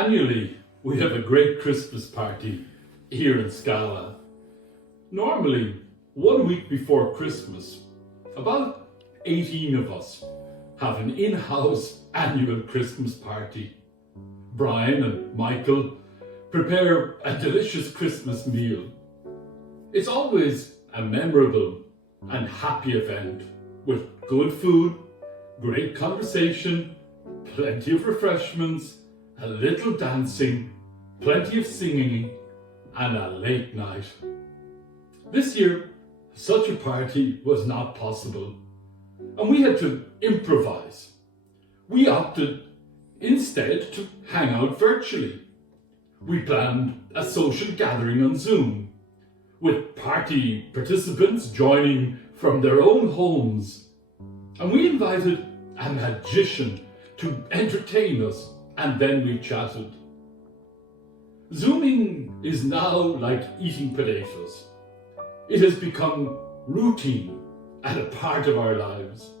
Annually, we have a great Christmas party here in Scala. Normally, 1 week before Christmas, about 18 of us have an in-house annual Christmas party. Brian and Michael prepare a delicious Christmas meal. It's always a memorable and happy event with good food, great conversation, plenty of refreshments, a little dancing, plenty of singing, and a late night. This year, such a party was not possible, and we had to improvise. We opted instead to hang out virtually. We planned a social gathering on Zoom, with party participants joining from their own homes, and we invited a magician to entertain us, and then we chatted. Zooming is now like eating potatoes. It has become routine and a part of our lives.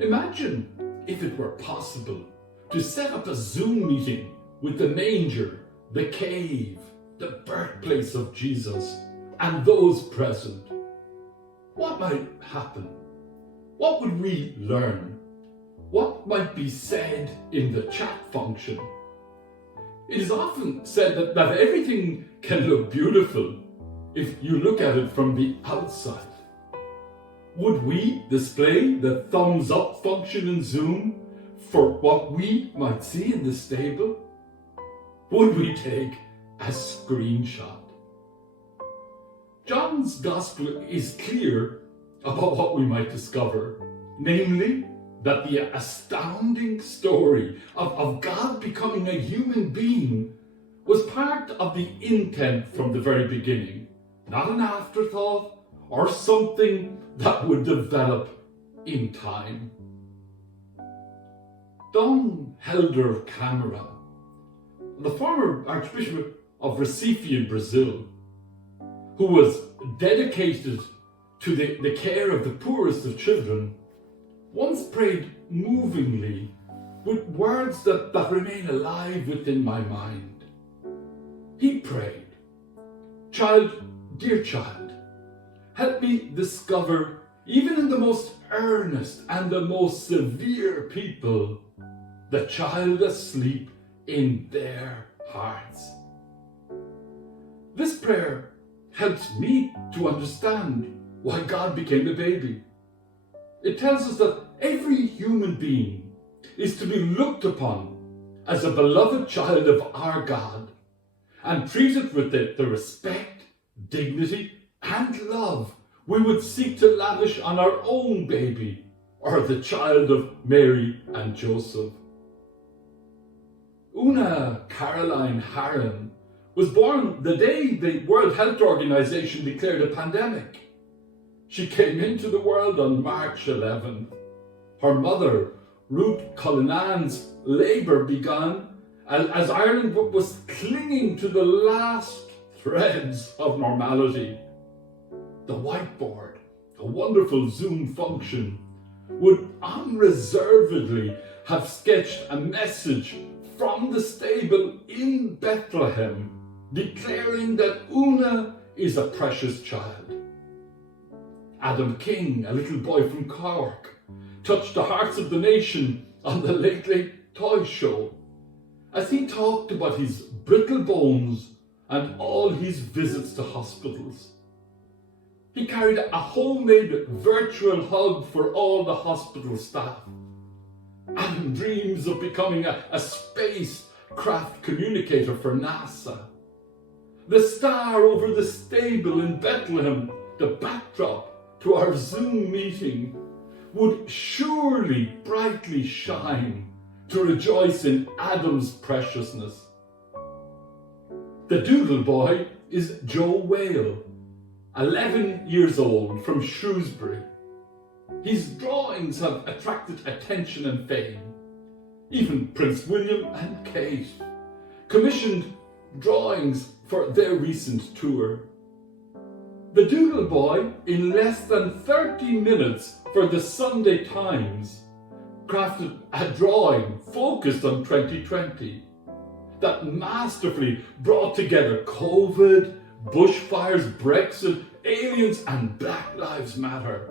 Imagine if it were possible to set up a Zoom meeting with the manger, the cave, the birthplace of Jesus, and those present. What might happen? What would we learn? What might be said in the chat function? It is often said that everything can look beautiful if you look at it from the outside. Would we display the thumbs up function in Zoom for what we might see in the stable? Would we take a screenshot? John's Gospel is clear about what we might discover, namely that the astounding story of God becoming a human being was part of the intent from the very beginning, not an afterthought or something that would develop in time. Dom Helder Câmara, the former Archbishop of Recife in Brazil, who was dedicated to the care of the poorest of children, once prayed movingly with words that remain alive within my mind. He prayed, "Dear child, help me discover, even in the most earnest and the most severe people, the child asleep in their hearts." This prayer helps me to understand why God became a baby. It tells us that every human being is to be looked upon as a beloved child of our God and treated with the respect, dignity, and love we would seek to lavish on our own baby or the child of Mary and Joseph. Una Caroline Harren was born the day the World Health Organization declared a pandemic. She came into the world on March 11th. Her mother, Ruth Cullinan's labour began as Ireland was clinging to the last threads of normality. The whiteboard, a wonderful Zoom function, would unreservedly have sketched a message from the stable in Bethlehem, declaring that Una is a precious child. Adam King, a little boy from Cork, touched the hearts of the nation on the Late Late Toy Show as he talked about his brittle bones and all his visits to hospitals. He carried a homemade virtual hug for all the hospital staff. Adam dreams of becoming a spacecraft communicator for NASA. The star over the stable in Bethlehem, the backdrop to our Zoom meeting, would surely brightly shine to rejoice in Adam's preciousness. The doodle boy is Joe Whale, 11 years old, from Shrewsbury. His drawings have attracted attention and fame. Even Prince William and Kate commissioned drawings for their recent tour. The Doodle Boy, in less than 30 minutes for the Sunday Times, crafted a drawing focused on 2020. that masterfully brought together COVID, bushfires, Brexit, aliens, and Black Lives Matter.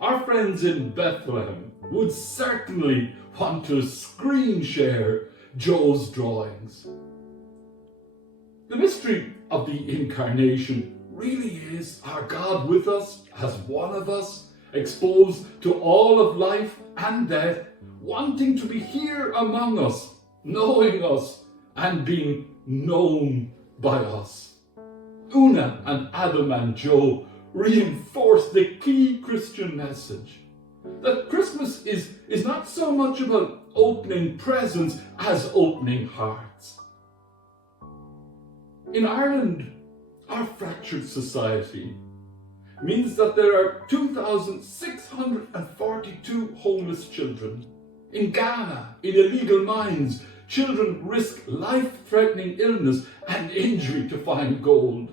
Our friends in Bethlehem would certainly want to screen share Joe's drawings. The mystery of the Incarnation really is our God with us as one of us, exposed to all of life and death, wanting to be here among us, knowing us, and being known by us. Una and Adam and Joe reinforce the key Christian message that Christmas is not so much about opening presents as opening hearts. In Ireland, our fractured society means that there are 2,642 homeless children. In Ghana, in illegal mines, children risk life-threatening illness and injury to find gold.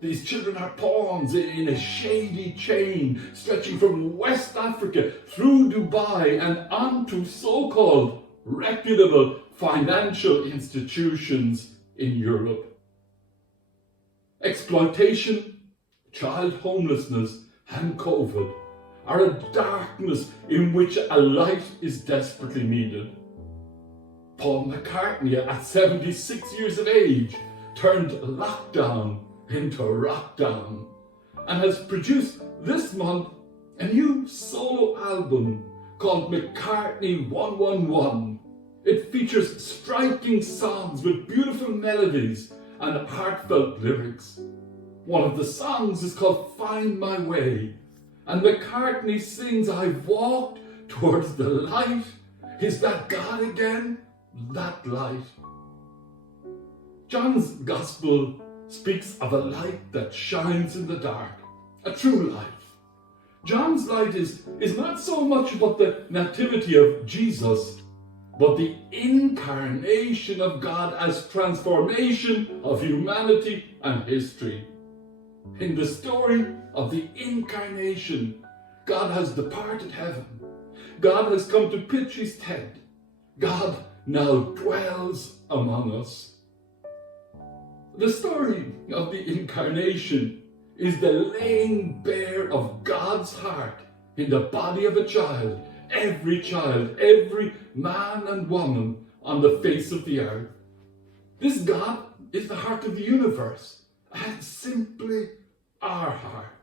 These children are pawns in a shady chain stretching from West Africa through Dubai and onto so-called reputable financial institutions in Europe. Exploitation, child homelessness, and COVID are a darkness in which a light is desperately needed. Paul McCartney, at 76 years of age, turned lockdown into rockdown and has produced this month a new solo album called McCartney 111. It features striking songs with beautiful melodies and heartfelt lyrics. One of the songs is called Find My Way, and McCartney sings, I've walked towards the light. Is that God again? That light. John's Gospel speaks of a light that shines in the dark, a true light. John's light is not so much about the nativity of Jesus, but the incarnation of God as transformation of humanity and history. In the story of the incarnation, God has departed heaven. God has come to pitch his tent. God now dwells among us. The story of the incarnation is the laying bare of God's heart in the body of a child, every man and woman on the face of the earth. This God is the heart of the universe and simply our heart.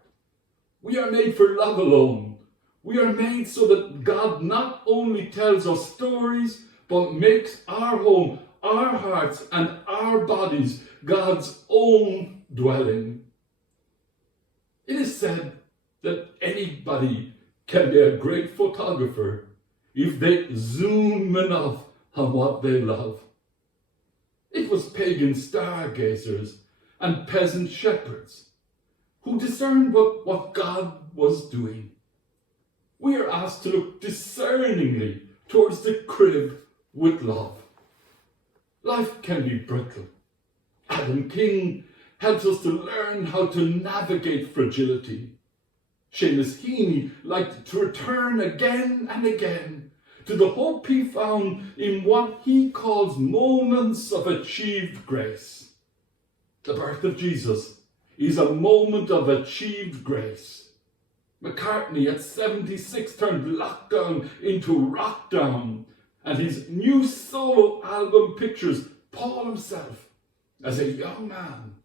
We are made for love alone. We are made so that God not only tells us stories, but makes our home, our hearts, and our bodies God's own dwelling. It is said that anybody can be a great photographer if they zoom enough on what they love. It was pagan stargazers and peasant shepherds who discerned what God was doing. We are asked to look discerningly towards the crib with love. Life can be brittle. Adam King helps us to learn how to navigate fragility. Seamus Heaney liked to return again and again to the hope he found in what he calls moments of achieved grace. The birth of Jesus is a moment of achieved grace. McCartney at 76 turned lockdown into rockdown, and his new solo album pictures Paul himself as a young man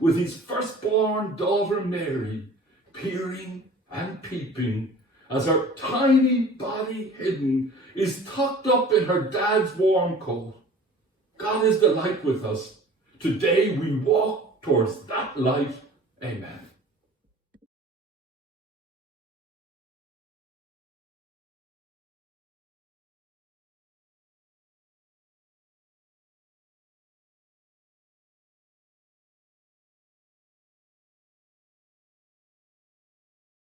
with his firstborn daughter Mary peering and peeping as her tiny body hidden is tucked up in her dad's warm coat. God is the light with us. Today we walk towards that light. Amen.